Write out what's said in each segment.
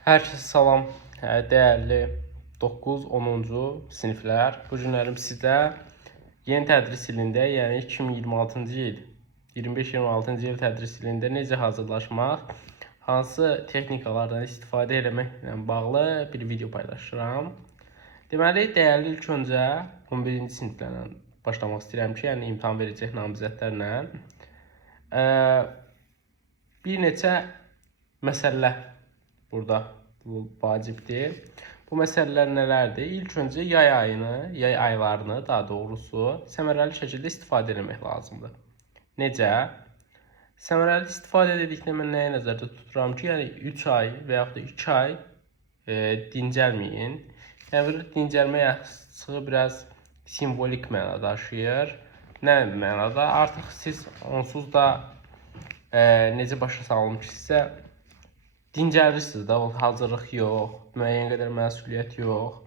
Hər kəsə salam, dəyərli 9-10-cu siniflər. Bu günlərim sizə yeni tədris ilində, yəni 2026-cı il, 25-26-cı il tədris ilində necə hazırlaşmaq, hansı texnikalardan istifadə etməklə bağlı bir video paylaşıram. Deməli, dəyərli ilk öncə 11-ci siniflərlə başlamaq istəyirəm ki, yəni imtahan verəcək namizədlərlə bir neçə məsələ burada vacibdir. Bu məsələlər nələrdir? İlk öncə yay aylarını daha doğrusu səmərəli şəkildə istifadə etmək lazımdır. Necə? Səmərəli istifadə edildikdə mən nəyə nəzərdə tuturam ki, yəni 3 ay və yaxud da 2 ay dincəlməyin. Yəni dincəlmə yaxşısı biraz simvolik məna daşıyır. Nə mənada? Artıq siz onsuz da necə başa salım ki, sizə dincəlirsiniz də, hazırlıq yox, müəyyən qədər məsuliyyət yox.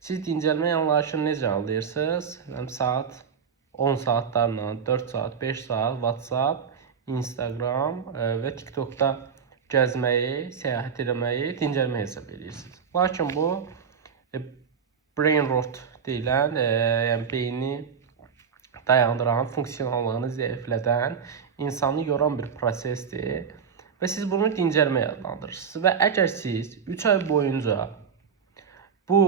Siz dincəlmə anlayışını necə anlayırsınız? Saat 10 saatlarla 4 saat, 5 saat WhatsApp, Instagram və TikTokda gəzməyi, səyahət etməyi dincəlmə hesab edirsiniz. Lakin bu brain rot deyilən, yəni beyni dayandıran, funksionallığını zəiflədən, insanı yoran bir prosesdir. Və siz bunu dincəlmə adlandırırsınız. Və əgər siz 3 ay boyunca bu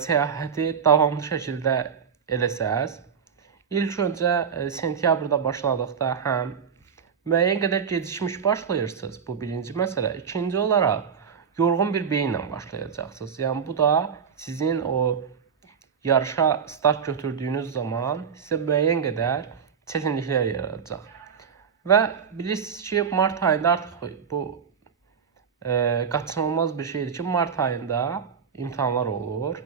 səyahəti davamlı şəkildə eləsəz, ilk öncə sentyabrda başladıqda həm müəyyən qədər gecikmiş başlayırsınız, bu birinci məsələ. İkinci olaraq, yorğun bir beyinlə başlayacaqsınız. Yəni, bu da sizin o yarışa start götürdüyünüz zaman sizə müəyyən qədər çətinliklər yaradacaq. Və bilirsiniz ki, mart ayında artıq bu qaçınılmaz bir şeydir ki, mart ayında imtahanlar olur.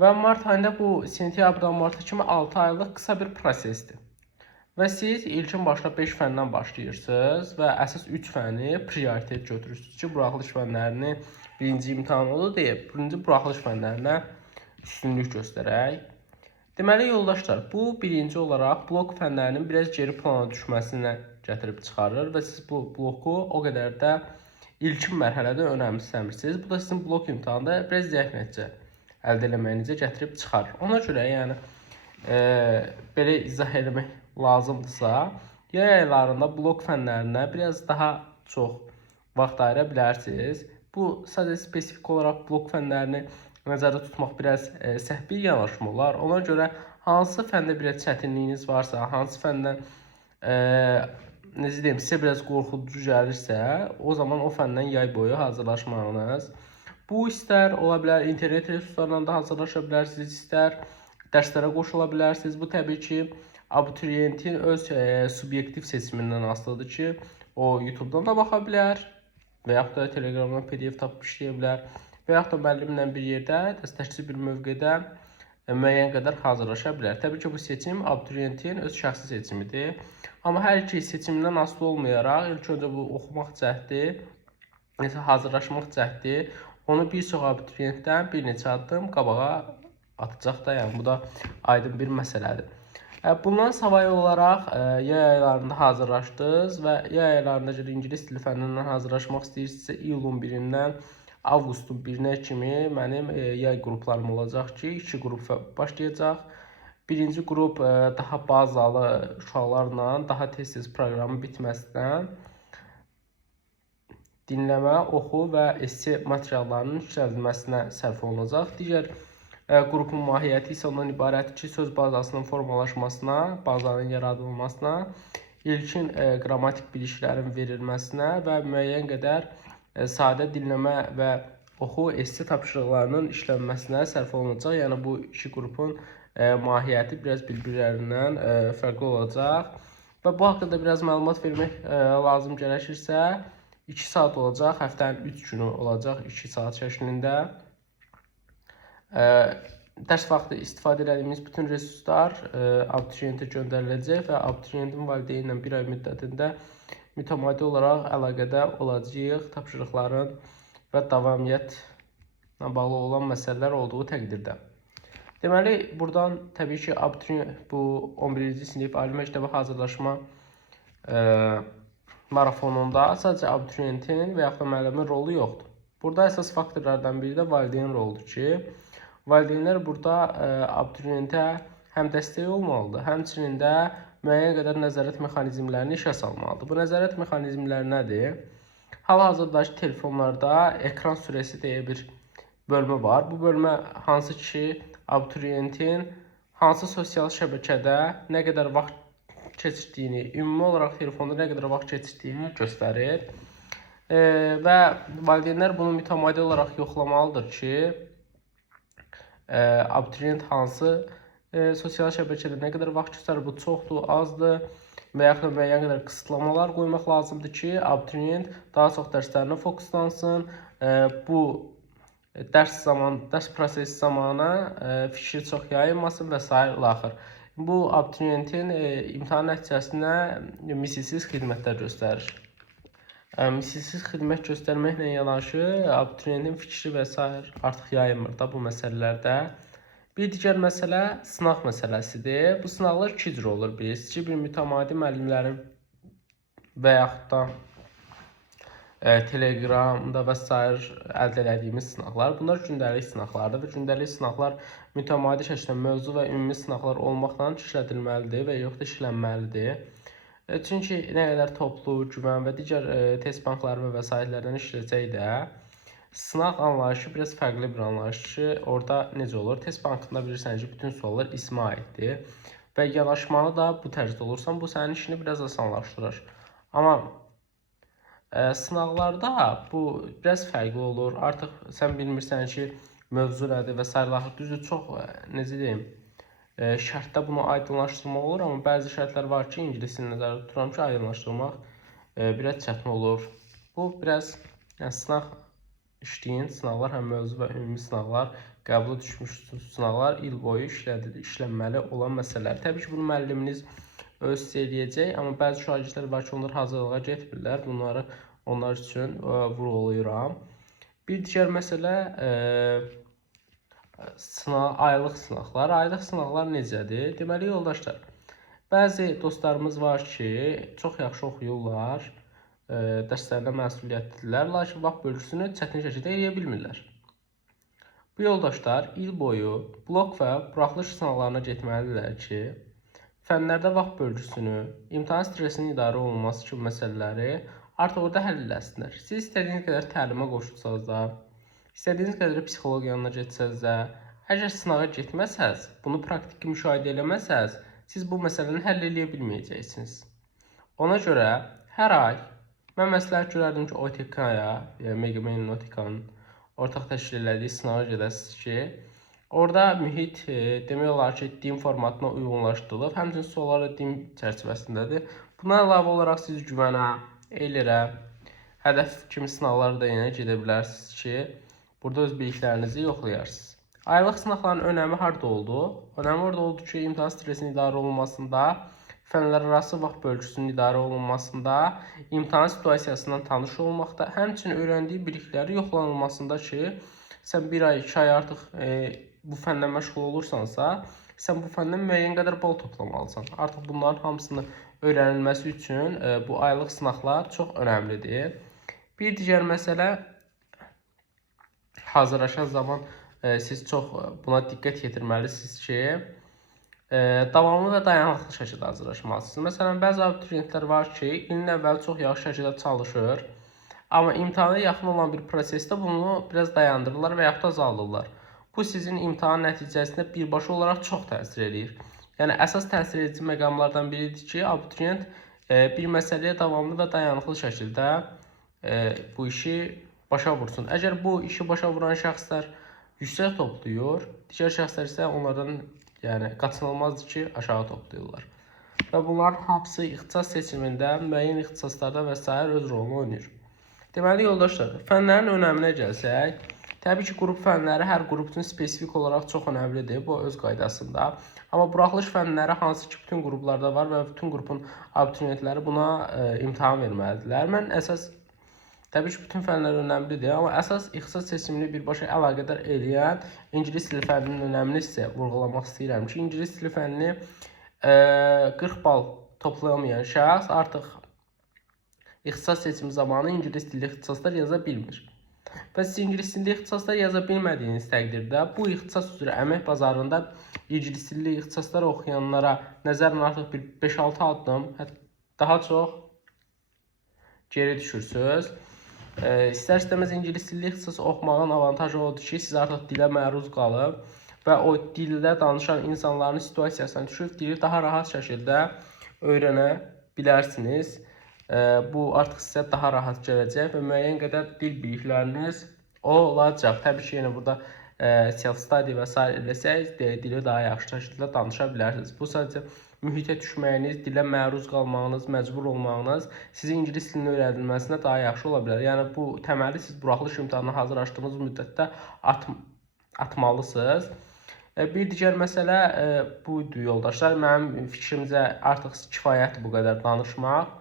Və mart ayında bu sentyabrdan marta kimi 6 aylıq qısa bir prosesdir. Və siz ilkin başda 5 fəndən başlayırsınız və əsas 3 fəni prioritet götürürsünüz ki, buraxılış fənlərini birinci imtahan olur deyə, birinci buraxılış fənlərinə üstünlük göstərək. Deməli, yoldaşlar, bu birinci olaraq blok fənlərinin biraz geri plana düşməsinə gətirib çıxarır və siz bu bloku o qədər də ilkin mərhələdə önəmsəmirsiniz. Bu da sizin blok imtahanda biraz zəif nəticə əldə eləməyinizə gətirib çıxarır. Ona görə, yəni, belə izah eləmək lazımdırsa, yay aylarında blok fənlərinə biraz daha çox vaxt ayıra bilərsiniz. Bu, sadəcə spesifik olaraq blok fənlərini nəzərdə tutmaq biraz səhv yanaşma olar. Ona görə hansı fəndə biraz çətinliyiniz varsa, hansı fəndən necə deyim, sizə biraz qorxuducu gəlirsə, o zaman o fəndən yay boyu hazırlaşmağınız. Bu istər ola bilər internet resurslarından da hazırlaşa bilərsiniz, istər dərslərə qoşula bilərsiniz. Bu təbii ki, abituriyentin öz subyektiv seçimindən asılıdır ki, o YouTube-dan da baxa bilər və yaxud da Telegramdan PDF tapıb işləyə bilər. Və yaxud da müəllimlə bir yerdə, dəstəkçi bir mövqedə müəyyən qədər hazırlaşa bilər. Təbii ki, bu seçim abituriyentin öz şəxsi seçimidir. Amma hər iki seçimindən asılı olmayaraq, ilk öncə bu oxumaq cəhdi, hazırlaşmaq cəhdi, onu bir çox abituriyentdən bir neçə addım qabağa atacaq da, yəni bu da aydın bir məsələdir. Bundan savayı olaraq yay aylarında hazırlaşdınız və yay aylarında ingilis dili fənnindən hazırlaşmaq istəyirsinizsə, iyulun 1-dən avqustun 1-nə kimi mənim yay qruplarım olacaq ki, 2 qrup başlayacaq. Birinci qrup daha bazalı uşaqlarla, daha tez-tez proqramın bitməsindən dinləmə, oxu və esse materiallarının yüklənilməsinə sərf olunacaq. Digər qrupun mahiyyəti isə ondan ibarətdir ki, söz bazasının formalaşmasına, bazanın yaradılmasına, ilkin qrammatik bilişlərin verilməsinə və müəyyən qədər sadə dinləmə və oxu esse tapşırıqlarının işlənməsinə sərf olunacaq. Yəni, bu iki qrupun mahiyyəti biraz bir-birlərindən fərqli olacaq. Və bu haqqında biraz məlumat vermək lazım gəlişirsə, 2 saat olacaq, həftənin 3 günü olacaq 2 saat şəklində. Dərs vaxtı istifadə edədiyimiz bütün resurslar abituriyentə göndəriləcək və abituriyentin valideynlə bir ay müddətində mütəmadi olaraq əlaqədə olacağıq tapşırıqların və davamiyyətlə bağlı olan məsələlər olduğu təqdirdə. Deməli, buradan təbii ki, abituriyent bu 11-ci sinif ali məktəbə hazırlaşma marafonunda sadəcə abituriyentin və yaxud da müəllimin rolu yoxdur. Burada əsas faktorlardan biri də valideyn roludur ki, valideynlər burada abituriyentə həm dəstək olmalıdır, həmçinin də müəyyən qədər nəzarət mexanizmlərini işə salmalıdır. Bu nəzarət mexanizmləri nədir? Hal-hazırdakı telefonlarda ekran sürəsi deyə bir bölmə var. Bu bölmə hansı ki, abituriyentin hansı sosial şəbəkədə nə qədər vaxt keçirdiyini, ümumi olaraq telefonda nə qədər vaxt keçirdiyini göstərir. Və valideynlər bunu mütəmadi olaraq yoxlamalıdır ki, abituriyent hansı sosial şəbəkədə nə qədər vaxt göstərir, bu çoxdur, azdır və yaxud da müəyyən qədər qısıtlamalar qoymaq lazımdır ki, abituriyent daha çox dərslərinə fokuslansın. Bu dərs prosesi zamanı fikri çox yayılmasın və s. ilaxır. Bu abituriyentin imtahan nəticəsinə misilsiz xidmətlər göstərir. Misilsiz xidmət göstərməklə yanaşı abituriyentin fikri və s. artıq yayılmır da bu məsələlərdə. Bir digər məsələ sınaq məsələsidir. Bu sınaqlar iki cür olur. Birisi bir mütəmadi müəllimlərin və yaxud da Telegramda və s. əldə etdiyimiz sınaqlar. Bunlar gündəlik sınaqlardır və gündəlik sınaqlar mütəmadi şəkildə mövzu və ümumi sınaqlar olmaqla işlədilməlidir və yox da işlənməlidir. Çünki nə qədər toplu, güvən və digər test bankları və vəsaitlərdən işləyəcək də, sınaq anlayışı biraz fərqli bir anlayışdır. Orada necə olur? Test bankında bilirsən ki, bütün suallar ismə aiddir və yanaşmalı da bu tərzdə olursan, bu sənin işini biraz asanlaşdırır. Amma sınaqlarda bu biraz fərqli olur. Artıq sən bilmirsən ki, mövzu nədir və s. Düzdür, çox, necə deyim, şərtdə bunu aydınlaşdırmaq olur, amma bəzi şərtlər var ki, ingilisini nəzərdə tuturam ki, aydınlaşdırmaq biraz çətin olur. Bu biraz sınaq işləyin sınaqlar, həm mövzu və ümumi sınaqlar, qəbula düşmüş sınaqlar il boyu işlənməli olan məsələlər. Təbii ki, bunu müəlliminiz öz eləyəcək, amma bəzi şagirdlər var ki, onlar hazırlığa getmirlər. Bunları onlar üçün vurğulayıram. Bir digər məsələ aylıq sınaqlar. Aylıq sınaqlar necədir? Deməli, yoldaşlar, bəzi dostlarımız var ki, çox yaxşı oxuyurlar, dərslərində məsuliyyətlidirlər, lakin vaxt bölgüsünü çətin şəkildə eləyə bilmirlər. Bu yoldaşlar il boyu blok və buraxılış sınaqlarına getməlidirlər ki, fənlərdə vaxt bölgüsünü, imtahan stresinin idarə olunması kimi məsələləri artıq orada həll eləsinlər. Siz istədiyiniz qədər təlimə qoşulsanız da, istədiyiniz qədər psixoloq yanına getsəz də, əgər sınağa getməsəz, bunu praktiki müşahidə eləməsəz, siz bu məsələni həll eləyə bilməyəcəksiniz. Ona görə hər ay mən məsləhət görərdim ki, OTK-ya, yəni Megaman OTK-nın ortaq təşkil elədiyi sınağa gedəsiniz ki, orada mühit demək olar ki, DIM formatına uyğunlaşdırılıb, həmçinin suallar da DIM çərçivəsindədir. Buna əlavə olaraq siz güvənə, elirə, hədəf kimi sınaqları da yenə gedə bilərsiniz ki, burada öz biliklərinizi yoxlayarsınız. Aylıq sınaqların önəmi harada oldu? Önəmi orada oldu ki, imtahan stresinin idarə olunmasında, fənlərarası vaxt bölgüsünün idarə olunmasında, imtahan situasiyasından tanış olmaqda, həmçinin öyrəndiyi bilikləri yoxlanılmasında ki, sən bir ay, 2 ay artıq bu fəndən məşğul olursansa, sən bu fəndən müəyyən qədər bal toplamalısan. Artıq bunların hamısını öyrənilməsi üçün bu aylıq sınaqlar çox önəmlidir. Bir digər məsələ, hazırlaşan zaman siz çox buna diqqət yetirməlisiniz ki, davamlı və dayanıqlı şəkildə hazırlaşmalısınız. Məsələn, bəzi abituriyentlər var ki, ilin əvvəl çox yaxşı şəkildə çalışır, amma imtahana yaxın olan bir prosesdə bunu biraz dayandırırlar və yaxud da azaldırlar. Bu sizin imtahan nəticəsində birbaşa olaraq çox təsir edir. Yəni, əsas təsir edici məqamlardan biridir ki, abituriyent bir məsələyə davamlı və dayanıqlı şəkildə bu işi başa vursun. Əgər bu işi başa vuran şəxslər yüksək toplayır, digər şəxslər isə onlardan qaçınılmazdır ki, aşağı toplayırlar. Və bunların hamısı ixtisas seçimində, müəyyən ixtisaslarda və s. öz rolunu oynayır. Deməli, yoldaşlar, fənlərin önəminə gəlsək, təbii ki, qrup fənləri hər qrup üçün spesifik olaraq çox önəmlidir, bu öz qaydasında. Amma buraxılış fənləri hansı ki, bütün qruplarda var və bütün qrupun abituriyentləri buna imtahan verməlidirlər. Mən əsas, təbii ki, bütün fənlər önəmlidir, amma əsas ixtisas seçimini birbaşa əlaqədar eləyən ingilis dili fənninin önəmini sizə vurğulamaq istəyirəm ki, ingilis dili fənnini 40 bal toplayamayan şəxs artıq ixtisas seçimi zamanı ingilis dili ixtisaslar yaza bilmir. Və siz ingilis dilli ixtisaslar yaza bilmədiyiniz təqdirdə bu ixtisas üzrə əmək bazarında ingilis dilli ixtisaslar oxuyanlara nəzərən artıq bir 5-6 addım, daha çox geri düşürsünüz. İstər-istəməz ingilis dilli ixtisas oxumağın avantajı odur ki, siz artıq dilə məruz qalıb və o dildə danışan insanların situasiyasına düşüb dili daha rahat şəkildə öyrənə bilərsiniz. Bu artıq sizə daha rahat gələcək və müəyyən qədər dil bilikləriniz olacaq. Təbii ki, yenə burada self-study və s. eləsəz, dili daha yaxşı şəkildə danışa bilərsiniz. Bu sadəcə mühitə düşməyiniz, dilə məruz qalmağınız, məcbur olmağınız sizin ingilis dilinin öyrənilməsinə daha yaxşı ola bilər. Yəni bu təməli siz buraxılış imtahanına hazırlaşdığınız müddətdə atmalısınız. Bir digər məsələ buydu yoldaşlar. Mənim fikrimcə artıq kifayətdir bu qədər danışmaq.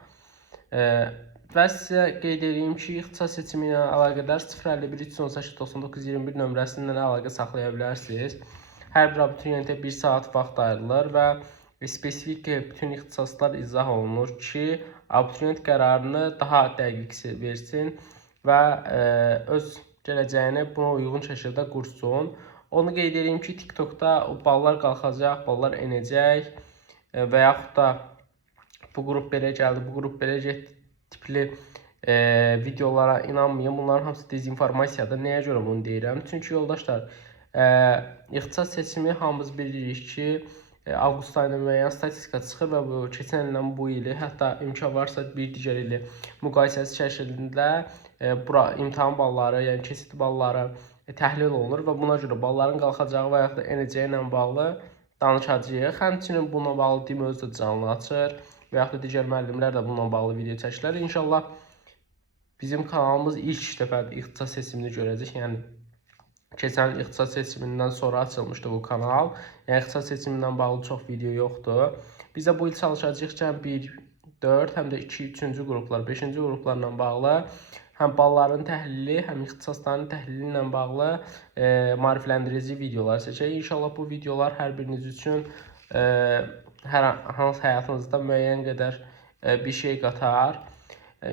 Və sizə qeyd edeyim ki, ixtisas seçimi ilə əlaqədar 051 318 99 21 nömrəsindən əlaqə saxlaya bilərsiniz. Hər bir abituriyentə 1 saat vaxt ayrılır və spesifik bütün ixtisaslar izah olunur ki, abituriyent qərarını daha dəqiq versin və öz gələcəyini buna uyğun şəkildə qursun. Onu qeyd edeyim ki, TikTokda ballar qalxacaq, ballar enəcək və yaxud da bu qrup belə gəldi, bu qrup belə getdi tipli videolara inanmayın. Bunların hamısı dezinformasiyadır. Nəyə görə bunu deyirəm? Çünki yoldaşlar, ixtisas seçimi hamımız bilirik ki, avqust ayında müəyyən statistika çıxır və bu keçən illə bu ili, hətta imkan varsa bir digər ili müqayisəsi şəklində imtahan balları, yəni keçid balları təhlil olunur və buna görə balların qalxacağı və yaxud da enəcəyi ilə bağlı danışacağıq. Həmçinin bununla bağlı DİM özü də canlı açır və yaxud da digər müəllimlər də bununla bağlı video çəkirlər. İnşallah bizim kanalımız ilk dəfədir ixtisas seçimini görəcək. Yəni keçən ixtisas seçimindən sonra açılmışdı bu kanal. Yəni ixtisas seçimindən bağlı çox video yoxdur. Biz də bu il çalışacağıq ki, həm 1, 4, həm də 2, 3-cü qruplar, 5-ci qruplarla bağlı həm balların təhlili, həm ixtisasların təhlili ilə bağlı maarifləndirici videolar çəkək. İnşallah bu videolar hər biriniz üçün hər hansı həyatınızda müəyyən qədər bir şey qatar.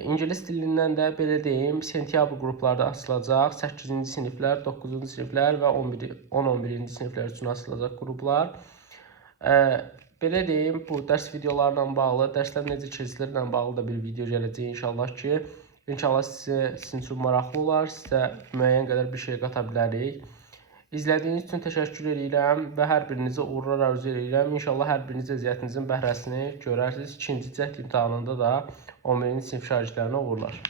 İngilis dilindən də belə deyim, sentyabr qruplarda açılacaq. 8-ci siniflər, 9-cu siniflər və 10-11-ci siniflər üçün açılacaq qruplar. Belə deyim, bu dərs videolarla bağlı, dərslər necə keçilir bağlı da bir video gələcək inşallah ki, İnşallah sizin üçün maraqlı olar, sizə müəyyən qədər bir şey qata bilərik. İzlədiyiniz üçün təşəkkür edirəm və hər birinizə uğurlar arzu edirəm. İnşallah hər biriniz əziyyətinizin bəhrəsini görərsiniz. İkinci cəhd imtahanında da 11-ci sinif şagirdlərinə uğurlar.